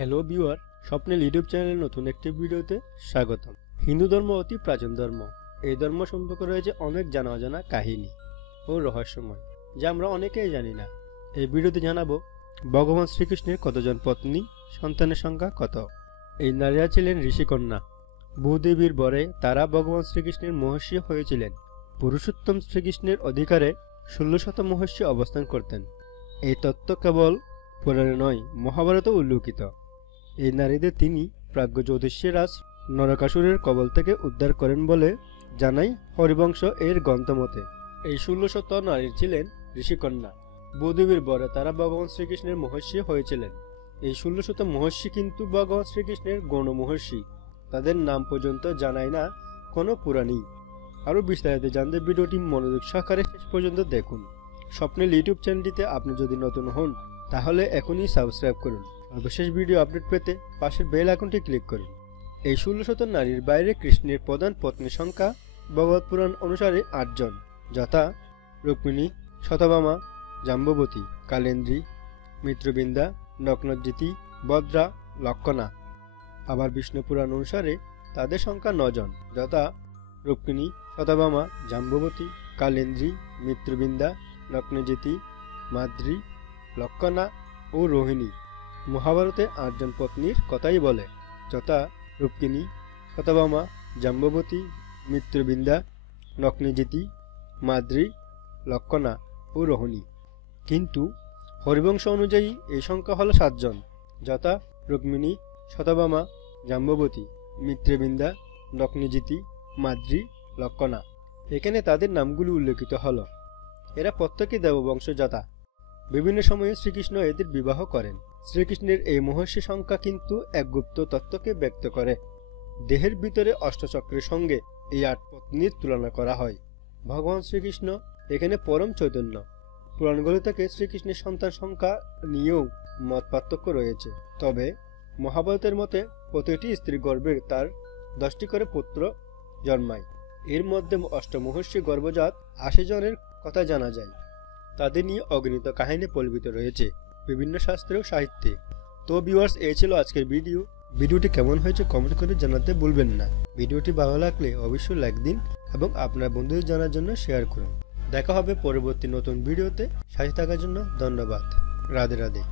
Hello viewer, স্বপ্নের YouTube চ্যানেলের নতুন একটি ভিডিওতে স্বাগতম। হিন্দু ধর্ম অতি প্রাচীন ধর্ম। এই ধর্ম সম্পর্কে রয়েছে অনেক জানা অজানা কাহিনী ও রহস্যময়, যা আমরা অনেকেই জানি না। এই ভিডিওতে জানাবো ভগবান শ্রীকৃষ্ণের কতজন পত্নী, সন্তানের সংখ্যা কত। এই নারীরা ছিলেন ঋষিকন্যা। ভূদেবীর বরে তারা ভগবান শ্রীকৃষ্ণের মহর্ষি হয়েছিলেন। পুরুষোত্তম শ্রীকৃষ্ণের অধিকারে 16শত মহর্ষি অবস্থান করতেন। এই তত্ত্ব কেবল পুরাণে নয়, মহাভারতে উল্লেখিত। এই নারীদের তিনি প্রাজ্ঞ জ্যোতিষী রাজ নরকাসুরের কবল থেকে উদ্ধার করেন বলে জানায় হরিবংশ এর গ্রন্থমতে। এই 16শত নারী ছিলেন ঋষিকন্যা। ভূদেবীর বরে তারা ভগবান শ্রীকৃষ্ণের মহর্ষি হয়েছিলেন। এই 16শত মহর্ষি কিন্তু ভগবান শ্রীকৃষ্ণের গৌণ মহর্ষি। তাদের নাম পর্যন্ত জানায় না কোনো পুরাণী। আরও বিস্তারিত জানতে ভিডিওটি মনোযোগ সহকারে শেষ পর্যন্ত দেখুন। স্বপ্নের ইউটিউব চ্যানেলটিতে আপনি যদি নতুন হন তাহলে এখনই সাবস্ক্রাইব করুন। সর্বশেষ ভিডিও আপডেট পেতে পাশের বেল আইকনটি ক্লিক করুন। এই 16শত নারীর বাইরে কৃষ্ণের প্রধান পত্নীর সংখ্যা ভগবত পুরাণ অনুসারে 8 জন, যথা রুক্মিণী, শতভামা, জাম্ববতী, কালেন্দ্রী, মিত্রবৃন্দা, নগ্নজিতি, বদ্রা, লক্ষণা। আবার বিষ্ণু পুরাণ অনুসারে তাদের সংখ্যা 9 জন, যথা রুক্মিণী, শতভামা, জাম্ববতী, কালেন্দ্রী, মিত্রবৃন্দা, নগ্নজিতি, মাদ্রী, লক্ষণা ও রোহিণী। মহাভারতে 8 জন পত্নীর কথাই বলে, যথা রুক্মিণী, শতভামা, জাম্ববতী, মিত্রবৃন্দা, নগ্নজিতি, মাদ্রী, লক্ষণা ও রোহিণী। কিন্তু হরিবংশ অনুযায়ী এই সংখ্যা হল 7 জন, যথা রুক্মিণী, শতভামা, জাম্ববতী, মিত্রবৃন্দা, নগ্নজিতি, মাদ্রী, লক্ষণা। এখানে তাদের নামগুলি উল্লেখিত হল। এরা প্রত্যেকেই দেববংশজাতা। বিভিন্ন সময়ে শ্রীকৃষ্ণ এদের বিবাহ করেন। শ্রীকৃষ্ণের এই মহর্ষি সংখ্যা কিন্তু এক গুপ্ত তত্ত্বকে ব্যক্ত করে। দেহের ভিতরে অষ্টচক্রের সঙ্গে এই 8 পত্নীর তুলনা করা হয়। ভগবান শ্রীকৃষ্ণ এখানে পরম চৈতন্য। পুরাণগুলি থেকে শ্রীকৃষ্ণের সন্তান সংখ্যা নিয়েও মত পার্থক্য রয়েছে। তবে মহাভারতের মতে প্রতিটি স্ত্রী গর্ভে তার 10টি করে পুত্র জন্মায়। এর মধ্যে অষ্টমহর্ষি গর্ভজাত 80 জনের কথা জানা যায়। তাদের নিয়ে অগণিত কাহিনী পল্লিত রয়েছে বিভিন্ন শাস্ত্রে ও সাহিত্যে। তো ভিউয়ার্স, এই ছিল আজকের ভিডিও। ভিডিওটি কেমন হয়েছে কমেন্ট করে জানাতে ভুলবেন না। ভিডিওটি ভালো লাগলে অবশ্যই লাইক দিন এবং আপনার বন্ধুদের জানার জন্য শেয়ার করুন। দেখা হবে পরবর্তী নতুন ভিডিওতে। সাথে থাকার জন্য ধন্যবাদ। রাধে রাধে।